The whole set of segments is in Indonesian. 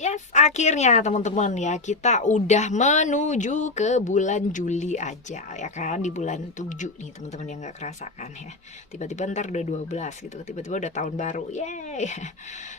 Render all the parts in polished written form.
Yes, akhirnya teman-teman ya kita udah menuju ke bulan Juli aja ya kan. Di bulan 7 nih teman-teman, yang nggak kerasa kan ya. Tiba-tiba ntar udah 12 gitu, tiba-tiba udah tahun baru. Yeay.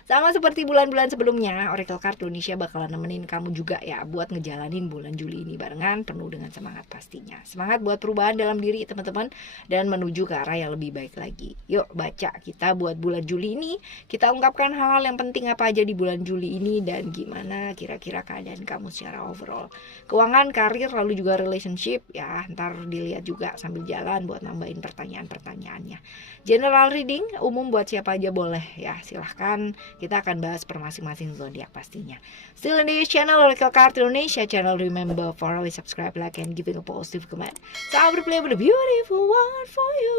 Sama seperti bulan-bulan sebelumnya, Oracle Card Indonesia bakalan nemenin kamu juga ya buat ngejalanin bulan Juli ini barengan, penuh dengan semangat pastinya. Semangat buat perubahan dalam diri teman-teman dan menuju ke arah yang lebih baik lagi. Yuk baca kita buat bulan Juli ini, kita ungkapkan hal-hal yang penting apa aja di bulan Juli ini dan gimana kira-kira keadaan kamu secara overall. Keuangan, karir, lalu juga relationship ya, ntar dilihat juga sambil jalan buat nambahin pertanyaan-pertanyaannya. General reading umum buat siapa aja boleh ya, silahkan. Kita akan bahas per masing-masing zodiak pastinya. Still in this channel Oracle Card Indonesia channel, remember for always subscribe, like, and giving a positive comment. So I will play with a beautiful one for you.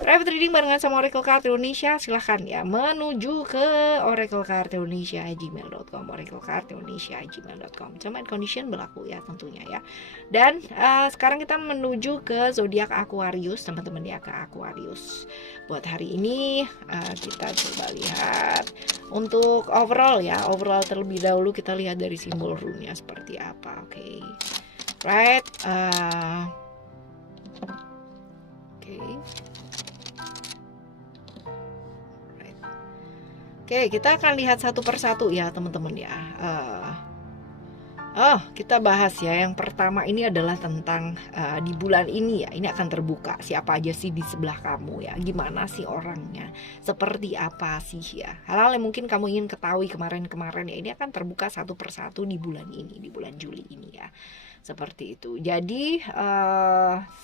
Private reading barengan sama Oracle Card Indonesia, silahkan ya menuju ke Oracle Card Indonesia gmail.com, Oracle Card Indonesia gmail.com. Term and condition berlaku ya tentunya ya. Dan sekarang kita menuju ke zodiak Aquarius teman-teman ya, ke Aquarius. Buat hari ini kita coba lihat untuk overall ya, overall terlebih dahulu kita lihat dari simbol rune-nya seperti apa. Oke. Right. Oke, kita akan lihat satu persatu ya teman-teman ya. Kita bahas ya. Yang pertama ini adalah tentang di bulan ini ya, ini akan terbuka siapa aja sih di sebelah kamu ya, gimana sih orangnya, seperti apa sih ya, hal-hal yang mungkin kamu ingin ketahui kemarin-kemarin ya, ini akan terbuka satu persatu di bulan ini, di bulan Juli ini ya. Seperti itu. Jadi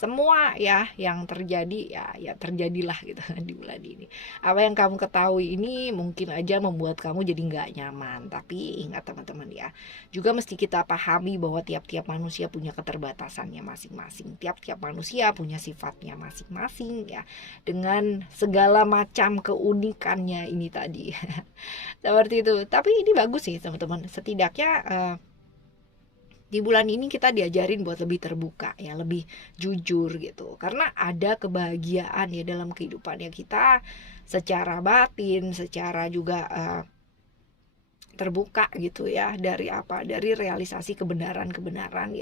semua ya yang terjadi ya terjadilah gitu di bulan ini. Apa yang kamu ketahui ini mungkin aja membuat kamu jadi nggak nyaman. Tapi ingat teman-teman ya, juga mesti kita pahami bahwa tiap-tiap manusia punya keterbatasannya masing-masing. Tiap-tiap manusia punya sifatnya masing-masing ya, dengan segala macam keunikannya ini tadi. Seperti itu. Tapi ini bagus sih teman-teman. Setidaknya di bulan ini kita diajarin buat lebih terbuka ya, lebih jujur gitu. Karena ada kebahagiaan ya dalam kehidupannya kita secara batin, secara juga terbuka gitu ya, dari apa? Dari realisasi kebenaran-kebenaran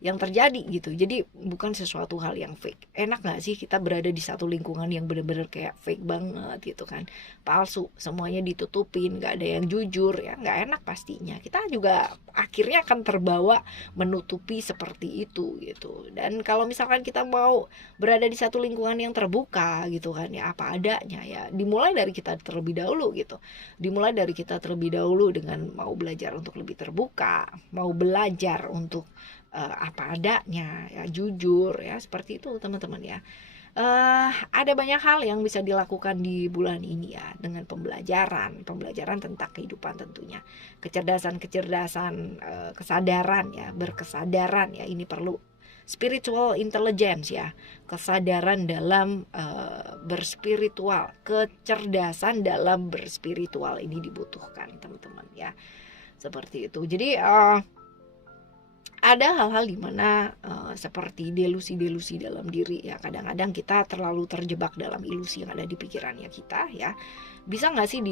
yang terjadi gitu. Jadi bukan sesuatu hal yang fake. Enak gak sih kita berada di satu lingkungan yang benar-benar kayak fake banget gitu kan, palsu, semuanya ditutupin, gak ada yang jujur ya, gak enak pastinya. Kita juga akhirnya akan terbawa menutupi seperti itu gitu. Dan kalau misalkan kita mau berada di satu lingkungan yang terbuka gitu kan ya, apa adanya ya, dimulai dari kita terlebih dahulu gitu. Dimulai dari kita terlebih dahulu dengan mau belajar untuk lebih terbuka, mau belajar untuk apa adanya ya, jujur ya, seperti itu teman-teman ya. Ada banyak hal yang bisa dilakukan di bulan ini ya, dengan pembelajaran tentang kehidupan tentunya, kecerdasan kesadaran ya, berkesadaran ya, ini perlu spiritual intelligence ya, kesadaran dalam berspiritual, kecerdasan dalam berspiritual ini dibutuhkan teman-teman ya, seperti itu. Jadi ada hal-hal dimana seperti delusi-delusi dalam diri ya, kadang-kadang kita terlalu terjebak dalam ilusi yang ada di pikirannya kita ya. Bisa nggak sih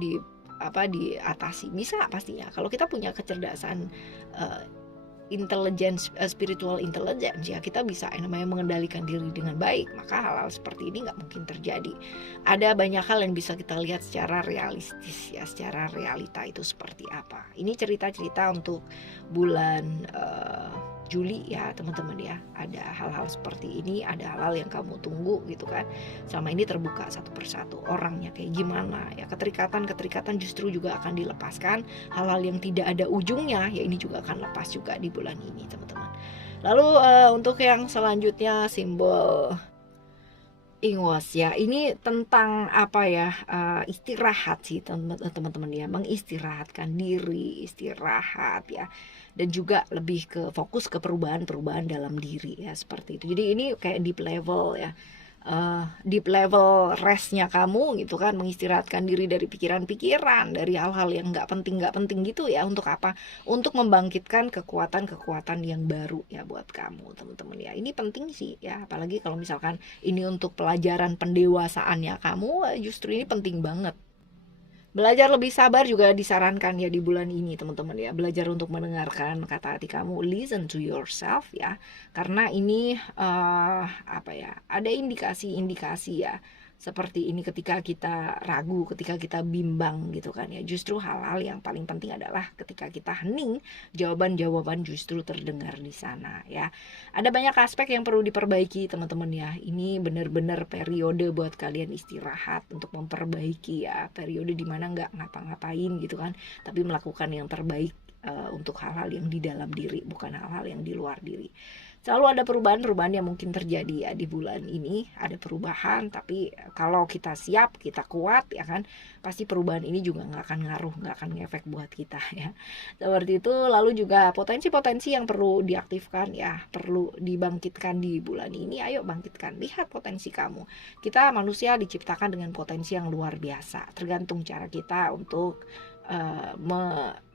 diatasi? Bisa pastinya kalau kita punya kecerdasan intelligence, spiritual intelligence ya, kita bisa namanya mengendalikan diri dengan baik, maka hal-hal seperti ini nggak mungkin terjadi. Ada banyak hal yang bisa kita lihat secara realistis ya, secara realita itu seperti apa. Ini cerita-cerita untuk bulan Juli ya teman-teman ya. Ada hal-hal seperti ini, ada hal-hal yang kamu tunggu gitu kan. Sama ini terbuka satu persatu, orangnya kayak gimana ya, keterikatan justru juga akan dilepaskan. Hal-hal yang tidak ada ujungnya ya, ini juga akan lepas juga di bulan ini teman-teman. Lalu untuk yang selanjutnya simbol Ingwas ya, ini tentang apa ya, istirahat sih teman-teman ya, mengistirahatkan diri, istirahat ya, dan juga lebih ke fokus ke perubahan dalam diri ya, seperti itu. Jadi ini kayak deep level ya, deep level restnya kamu gitu kan, mengistirahatkan diri dari pikiran-pikiran, dari hal-hal yang nggak penting gitu ya. Untuk apa? Untuk membangkitkan kekuatan-kekuatan yang baru ya buat kamu teman-teman ya. Ini penting sih ya, apalagi kalau misalkan ini untuk pelajaran pendewasaannya kamu, justru ini penting banget Belajar lebih sabar juga disarankan ya di bulan ini teman-teman ya. Belajar untuk mendengarkan kata hati kamu, listen to yourself ya. Karena ini apa ya? Ada indikasi-indikasi ya. Seperti ini ketika kita ragu, ketika kita bimbang gitu kan ya. Justru hal-hal yang paling penting adalah ketika kita hening, jawaban-jawaban justru terdengar di sana ya. Ada banyak aspek yang perlu diperbaiki teman-teman ya. Ini benar-benar periode buat kalian istirahat untuk memperbaiki ya. Periode dimana nggak ngapa-ngapain gitu kan, tapi melakukan yang terbaik untuk hal-hal yang di dalam diri, bukan hal-hal yang di luar diri. Selalu ada perubahan-perubahan yang mungkin terjadi ya di bulan ini. Ada perubahan, tapi kalau kita siap, kita kuat ya kan, pasti perubahan ini juga nggak akan ngaruh, nggak akan ngefek buat kita ya. Seperti itu. Lalu juga potensi-potensi yang perlu diaktifkan ya, perlu dibangkitkan di bulan ini. Ayo bangkitkan, lihat potensi kamu. Kita manusia diciptakan dengan potensi yang luar biasa. Tergantung cara kita untuk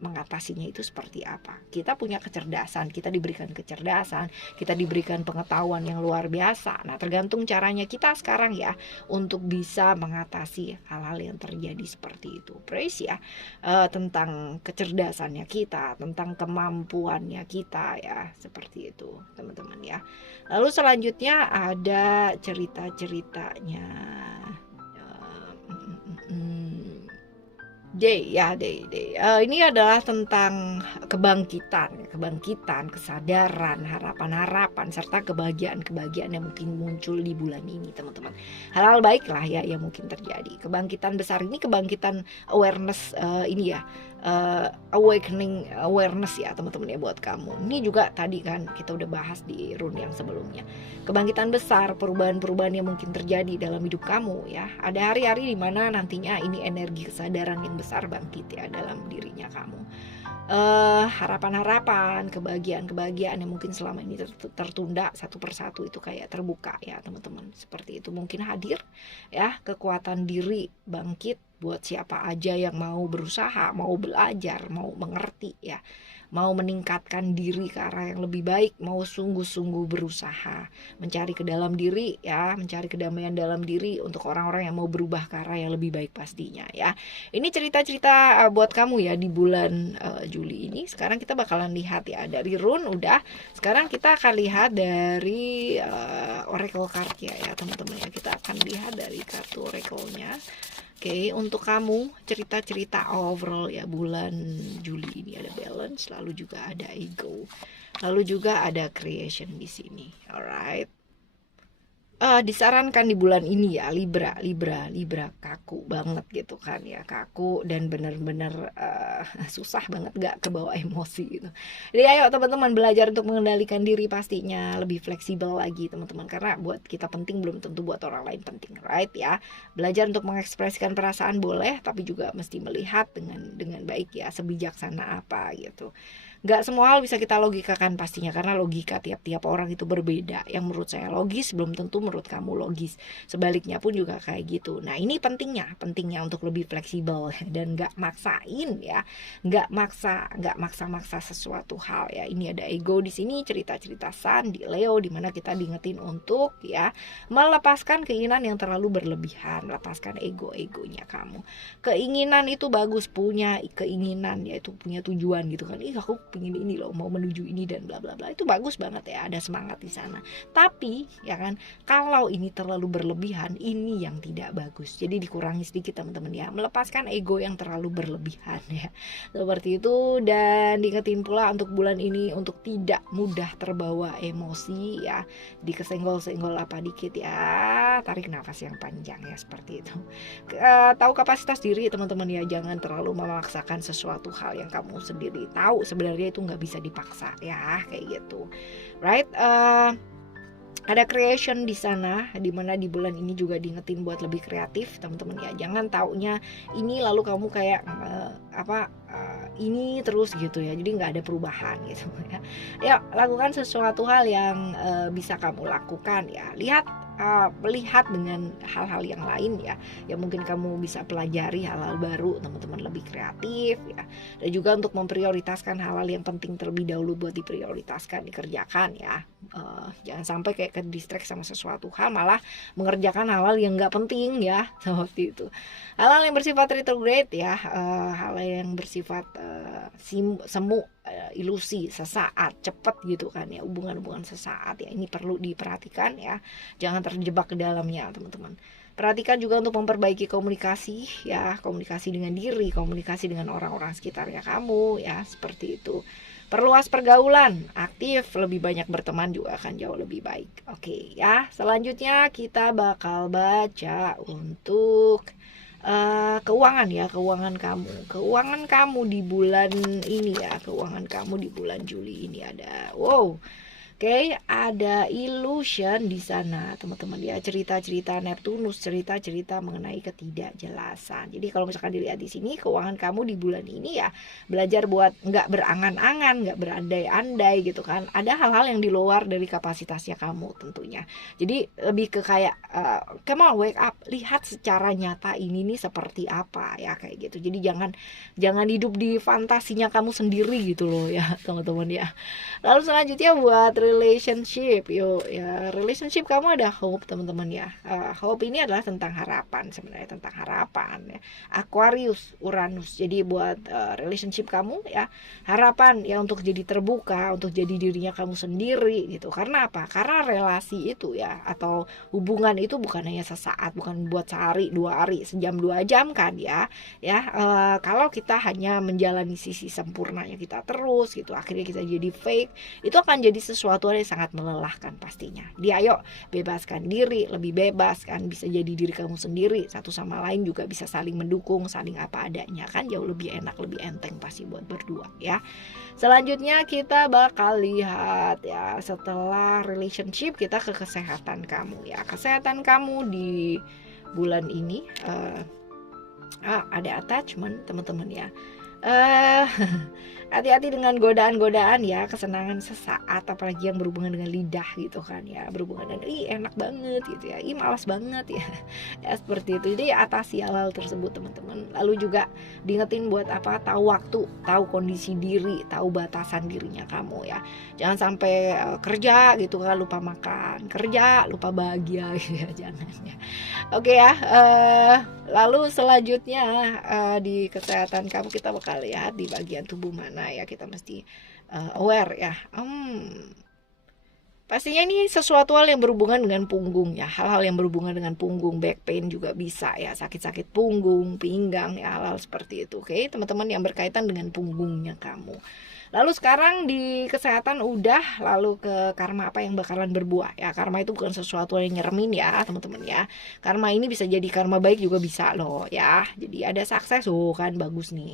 mengatasinya itu seperti apa. Kita punya kecerdasan, kita diberikan kecerdasan, kita diberikan pengetahuan yang luar biasa. Nah, tergantung caranya kita sekarang ya untuk bisa mengatasi hal-hal yang terjadi seperti itu. Praise ya, tentang kecerdasannya kita, tentang kemampuannya kita ya, seperti itu teman-teman ya. Lalu selanjutnya ada cerita-ceritanya. Day. Ini adalah tentang kebangkitan, kesadaran, harapan-harapan, serta kebahagiaan yang mungkin muncul di bulan ini, teman-teman. Hal-hal baik lah ya yang mungkin terjadi. Kebangkitan besar ini, kebangkitan awareness ini ya, awakening awareness ya teman-teman ya buat kamu. Ini juga tadi kan kita udah bahas di run yang sebelumnya. Kebangkitan besar, perubahan-perubahan yang mungkin terjadi dalam hidup kamu ya. Ada hari-hari di mana nantinya ini energi kesadaran yang besar bangkit ya dalam dirinya kamu. Harapan-harapan, kebahagiaan yang mungkin selama ini tertunda satu persatu itu kayak terbuka ya teman-teman. Seperti itu mungkin hadir ya, kekuatan diri bangkit buat siapa aja yang mau berusaha, mau belajar, mau mengerti ya, mau meningkatkan diri ke arah yang lebih baik, mau sungguh-sungguh berusaha mencari ke dalam diri ya, mencari kedamaian dalam diri untuk orang-orang yang mau berubah ke arah yang lebih baik pastinya ya. Ini cerita-cerita buat kamu ya di bulan Juli ini. Sekarang kita bakalan lihat ya dari run udah. Sekarang kita akan lihat dari oracle card ya teman-teman ya. Kita akan lihat dari kartu oracle-nya. Oke, untuk kamu cerita-cerita overall ya bulan Juli ini ada balance, lalu juga ada ego, lalu juga ada creation di sini. Alright. Disarankan di bulan ini ya Libra kaku banget gitu kan ya, kaku dan bener-bener susah banget gak kebawa emosi gitu. Jadi ayo teman-teman belajar untuk mengendalikan diri, pastinya lebih fleksibel lagi teman-teman, karena buat kita penting belum tentu buat orang lain penting, right ya. Belajar untuk mengekspresikan perasaan boleh, tapi juga mesti melihat dengan baik ya, sebijaksana apa gitu. Gak semua hal bisa kita logikakan pastinya, karena logika tiap-tiap orang itu berbeda. Yang menurut saya logis belum tentu menurut kamu logis. Sebaliknya pun juga kayak gitu. Nah ini pentingnya untuk lebih fleksibel dan gak maksain ya, gak maksa sesuatu hal ya. Ini ada ego di sini, cerita-cerita Sun di Leo, dimana kita diingetin untuk ya melepaskan keinginan yang terlalu berlebihan, melepaskan egonya kamu. Keinginan itu bagus, punya keinginan ya, itu punya tujuan gitu kan. Aku pengen ini loh, mau menuju ini dan bla bla bla, itu bagus banget ya, ada semangat di sana. Tapi ya kan, kalau ini terlalu berlebihan, ini yang tidak bagus. Jadi dikurangi sedikit teman-teman ya, melepaskan ego yang terlalu berlebihan ya, seperti itu. Dan diingetin pula untuk bulan ini untuk tidak mudah terbawa emosi ya, dikesenggol-senggol apa dikit ya, tarik nafas yang panjang ya, seperti itu. Tahu kapasitas diri teman-teman ya, jangan terlalu memaksakan sesuatu hal yang kamu sendiri tahu sebenarnya itu nggak bisa dipaksa ya, kayak gitu, right? Ada creation di sana, dimana di bulan ini juga diingetin buat lebih kreatif teman-teman ya. Jangan taunya ini lalu kamu kayak ini terus gitu ya, jadi nggak ada perubahan gitu ya. Ya lakukan sesuatu hal yang bisa kamu lakukan ya. Lihat melihat dengan hal-hal yang lain ya, yang mungkin kamu bisa pelajari hal-hal baru, teman-teman lebih kreatif ya, dan juga untuk memprioritaskan hal-hal yang penting terlebih dahulu buat diprioritaskan, dikerjakan ya. Jangan sampai kayak ke distract sama sesuatu hal malah mengerjakan hal-hal yang nggak penting ya, seperti itu. Hal-hal yang bersifat retrograde ya, hal yang bersifat semu, ilusi sesaat, cepat gitu kan ya, hubungan-hubungan sesaat ya, ini perlu diperhatikan ya, jangan terjebak ke dalamnya teman-teman. Perhatikan juga untuk memperbaiki komunikasi ya, komunikasi dengan diri, komunikasi dengan orang-orang sekitarnya kamu ya, seperti itu. Perluas pergaulan, aktif, lebih banyak berteman juga akan jauh lebih baik. Oke ya, selanjutnya kita bakal baca untuk keuangan ya, keuangan kamu di bulan ini ya, keuangan kamu di bulan Juli ini ada Oke, ada illusion di sana, teman-teman ya, cerita-cerita Neptunus, cerita-cerita mengenai ketidakjelasan. Jadi kalau misalkan dilihat di sini, keuangan kamu di bulan ini ya, belajar buat nggak berangan-angan, nggak berandai-andai gitu kan. Ada hal-hal yang di luar dari kapasitasnya kamu tentunya. Jadi lebih ke kayak, come on, wake up, lihat secara nyata ini nih seperti apa ya, kayak gitu. Jadi jangan hidup di fantasinya kamu sendiri gitu loh ya, teman-teman ya. Lalu selanjutnya buat relationship, relationship kamu ada hope teman-teman ya. Hope ini adalah tentang harapan, sebenarnya tentang harapan ya. Aquarius, Uranus. Jadi buat relationship kamu ya, harapan ya untuk jadi terbuka, untuk jadi dirinya kamu sendiri gitu. Karena apa? Karena relasi itu ya, atau hubungan itu bukan hanya sesaat, bukan buat sehari, 2 hari, sejam, 2 jam kan ya. Kalau kita hanya menjalani sisi sempurnanya kita terus gitu, akhirnya kita jadi fake, itu akan jadi sesuatu yang sangat melelahkan pastinya. Dia ayo bebaskan diri, lebih bebas kan, bisa jadi diri kamu sendiri, satu sama lain juga bisa saling mendukung, saling apa adanya kan, jauh lebih enak, lebih enteng pasti buat berdua ya. Selanjutnya kita bakal lihat ya, setelah relationship kita ke kesehatan kamu ya. Kesehatan kamu di bulan ini ada attachment teman-teman ya. Hati-hati dengan godaan-godaan ya, kesenangan sesaat, apalagi yang berhubungan dengan lidah gitu kan ya, berhubungan dengan enak banget gitu ya, malas banget ya, ya seperti itu. Jadi atasi hal-hal tersebut teman-teman. Lalu juga diingetin buat apa, tahu waktu, tahu kondisi diri, tahu batasan dirinya kamu ya. Jangan sampai kerja gitu kan lupa makan, kerja lupa bahagia gitu ya, jangan ya. Oke ya, lalu selanjutnya di kesehatan kamu kita bakal lihat di bagian tubuh mana ya, kita mesti aware ya. Pastinya ini sesuatu hal yang berhubungan dengan punggung ya, hal-hal yang berhubungan dengan punggung, back pain juga bisa ya, sakit-sakit punggung, pinggang ya, hal-hal seperti itu. Oke, teman-teman yang berkaitan dengan punggungnya kamu. Lalu sekarang di kesehatan udah, lalu ke karma apa yang bakalan berbuah ya. Karma itu bukan sesuatu yang nyeremin ya teman-teman ya. Karma ini bisa jadi karma baik juga bisa loh ya. Jadi ada sukses kan, bagus nih.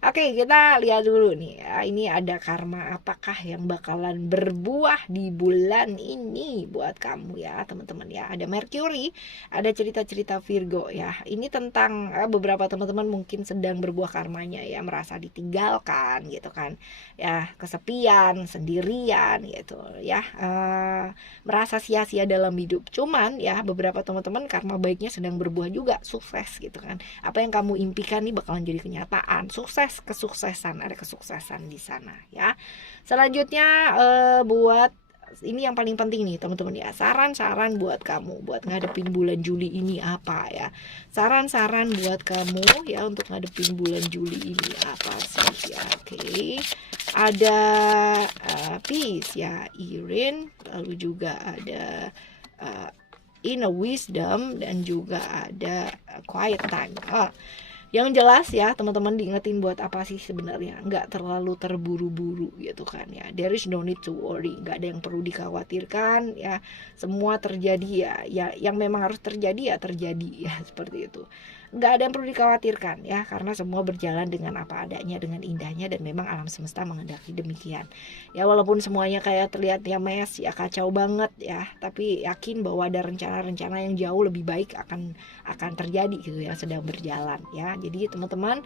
Oke, kita lihat dulu nih ya, ini ada karma apakah yang bakalan berbuah di bulan ini buat kamu ya teman-teman ya. Ada Mercury, ada cerita-cerita Virgo ya. Ini tentang beberapa teman-teman mungkin sedang berbuah karmanya ya, merasa ditinggalkan gitu kan ya, kesepian, sendirian gitu ya, merasa sia-sia dalam hidup. Cuman ya beberapa teman-teman karma baiknya sedang berbuah juga, sukses gitu kan. Apa yang kamu impikan nih bakalan jadi kenyataan, sukses, kesuksesan, ada kesuksesan di sana ya. Selanjutnya buat ini yang paling penting nih teman-teman ya, saran-saran buat kamu buat ngadepin bulan Juli ini apa ya, saran-saran buat kamu ya untuk ngadepin bulan Juli ini apa sih ya. Oke, ada peace ya, Irin, lalu juga ada inner wisdom, dan juga ada quiet time. Yang jelas ya teman-teman diingetin buat apa sih sebenarnya, nggak terlalu terburu-buru gitu kan ya. There is no need to worry, nggak ada yang perlu dikhawatirkan ya. Semua terjadi ya yang memang harus terjadi ya terjadi ya, seperti itu. Nggak ada yang perlu dikhawatirkan ya, karena semua berjalan dengan apa adanya, dengan indahnya, dan memang alam semesta menghendaki demikian ya. Walaupun semuanya kayak terlihat ya mes ya, kacau banget ya, tapi yakin bahwa ada rencana-rencana yang jauh lebih baik akan terjadi gitu ya, sedang berjalan ya. Jadi teman-teman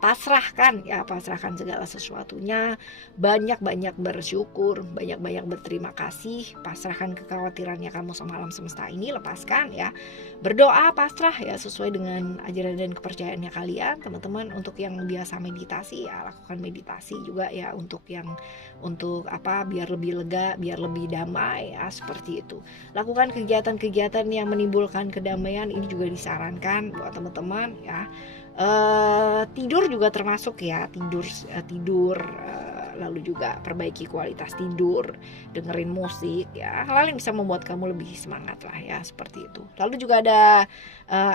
pasrahkan ya, pasrahkan segala sesuatunya, banyak-banyak bersyukur, banyak-banyak berterima kasih, pasrahkan kekhawatirannya kamu sama alam semesta ini, lepaskan ya, berdoa, pasrah ya, sesuai dengan ajaran dan kepercayaannya kalian teman-teman. Untuk yang biasa meditasi ya, lakukan meditasi juga ya, untuk biar lebih lega, biar lebih damai ya, seperti itu. Lakukan kegiatan-kegiatan yang menimbulkan kedamaian, ini juga disarankan buat teman-teman ya. Tidur juga termasuk ya, tidur lalu juga perbaiki kualitas tidur, dengerin musik ya, hal-hal yang bisa membuat kamu lebih semangat lah ya, seperti itu. Lalu juga ada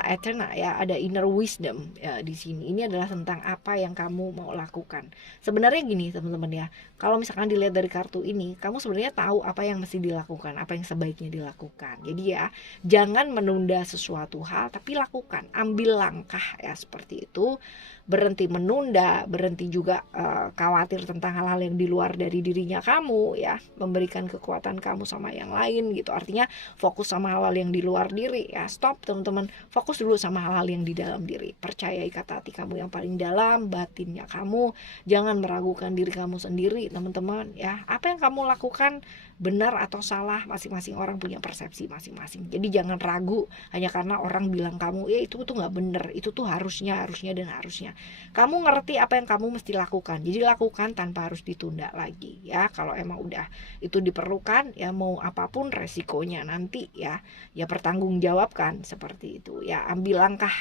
Eterna ya, ada inner wisdom ya, di sini. Ini adalah tentang apa yang kamu mau lakukan. Sebenarnya gini teman-teman ya, kalau misalkan dilihat dari kartu ini, kamu sebenarnya tahu apa yang mesti dilakukan, apa yang sebaiknya dilakukan. Jadi ya, jangan menunda sesuatu hal, tapi lakukan, ambil langkah ya, seperti itu. Berhenti menunda, berhenti juga khawatir tentang hal-hal yang di luar dari dirinya kamu ya, memberikan kekuatan kamu sama yang lain gitu. Artinya fokus sama hal-hal yang di luar diri ya, stop teman-teman, fokus dulu sama hal-hal yang di dalam diri. Percayai kata hati kamu yang paling dalam, batinnya kamu, jangan meragukan diri kamu sendiri teman-teman ya. Apa yang kamu lakukan benar atau salah, masing-masing orang punya persepsi masing-masing. Jadi jangan ragu hanya karena orang bilang kamu itu tuh nggak bener, itu tuh harusnya dan harusnya. Kamu ngerti apa yang kamu mesti lakukan, jadi lakukan tanpa harus ditunda lagi ya. Kalau emang udah itu diperlukan ya, mau apapun resikonya nanti ya pertanggungjawabkan, seperti itu ya. Ambil langkah,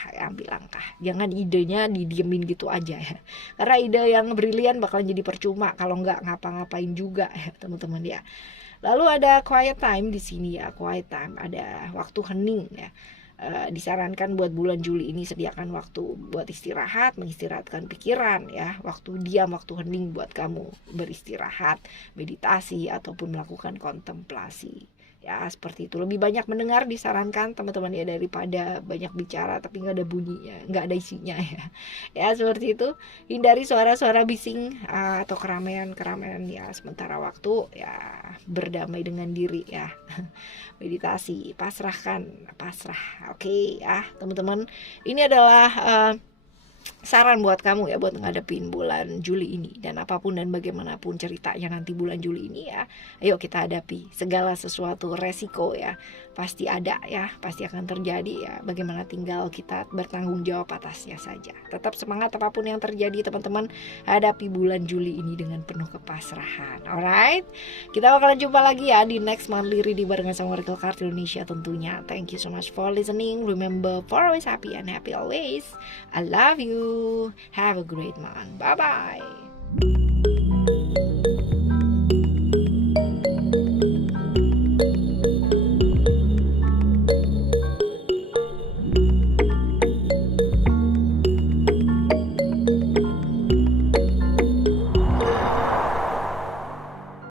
jangan idenya didiemin gitu aja ya, karena ide yang brilian bakalan jadi percuma kalau nggak ngapa-ngapain juga ya teman-teman ya. Lalu ada quiet time di sini ya, quiet time, ada waktu hening ya. Disarankan buat bulan Juli ini sediakan waktu buat istirahat, mengistirahatkan pikiran ya, waktu diam, waktu hening buat kamu beristirahat, meditasi ataupun melakukan kontemplasi. Ya seperti itu, lebih banyak mendengar disarankan teman-teman ya, daripada banyak bicara tapi nggak ada bunyinya, nggak ada isinya ya. Ya seperti itu, hindari suara-suara bising atau keramaian ya sementara waktu ya, berdamai dengan diri ya. Meditasi, pasrah. Oke ya teman-teman, ini adalah saran buat kamu ya, buat ngadepin bulan Juli ini. Dan apapun dan bagaimanapun ceritanya nanti bulan Juli ini ya, ayo kita hadapi segala sesuatu resiko ya, pasti ada ya, pasti akan terjadi ya. Bagaimana tinggal kita bertanggung jawab atasnya saja. Tetap semangat apapun yang terjadi teman-teman, hadapi bulan Juli ini dengan penuh kepasrahan. Alright, kita bakalan jumpa lagi ya di next monthly reading barengan sama Oracle Card Indonesia tentunya. Thank you so much for listening. Remember, for always happy and happy always. I love you. Have a great month. Bye bye.